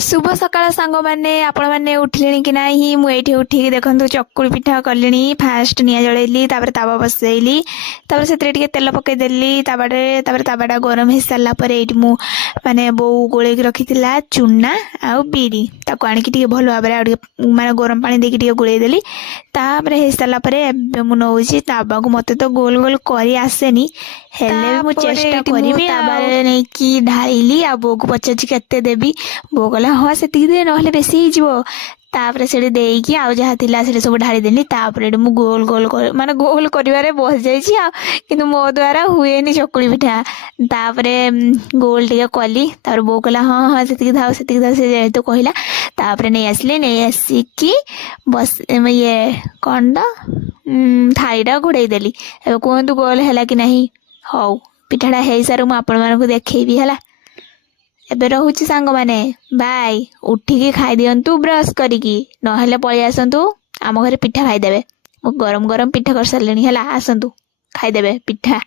शुभ सकाळ सांग मैंने आपण मैंने उठिले कि नहीं मुझे उठिक देखु चकुली पिठा कली फास्ट निआ जलैली तावा बसैली से तेल पकईदेली तावाटा गरम हो सारा माने बो गोल रखी चूना आउ बिरी ताको आणिकी भल भाव माने गरम पानी देके गोलैदेली हो सारापर मु नौची तावा को मत तो गोल गोल कर आसेनी हेले मु चेष्टा करी नहीं कि ढाली आ बो को पचार केते देवी बो कहला हाँ से दे ना बेसी तापर से देकी आउ जहाँ थिला से सब ढाली देली तापर मु गोल गोल माने गोल करिवारे बस जाइछि किंतु मो द्वारा हुएनी चकुली पिठा तापर गोल टिके कली तापर बो कहला हाँ हाँ से धाओ से जेहेतु कहला तापर नहीं आसले नहीं आसिकी बस ये कौन थालीटा घोड़े देली कहतु गोल है कि नहीं हौ पिठाटा हो सारू मुझे आपण मानक देखी है एबे रहुची सांग माने बाय उठिकी खाई दियंतु ब्रश करिकी नहेले पळि आसंतु आम घरे पिठा खाईदेवे मु गरम गरम पिठा कर सारलेनी हला आसंतु खाईदेवे पिठा।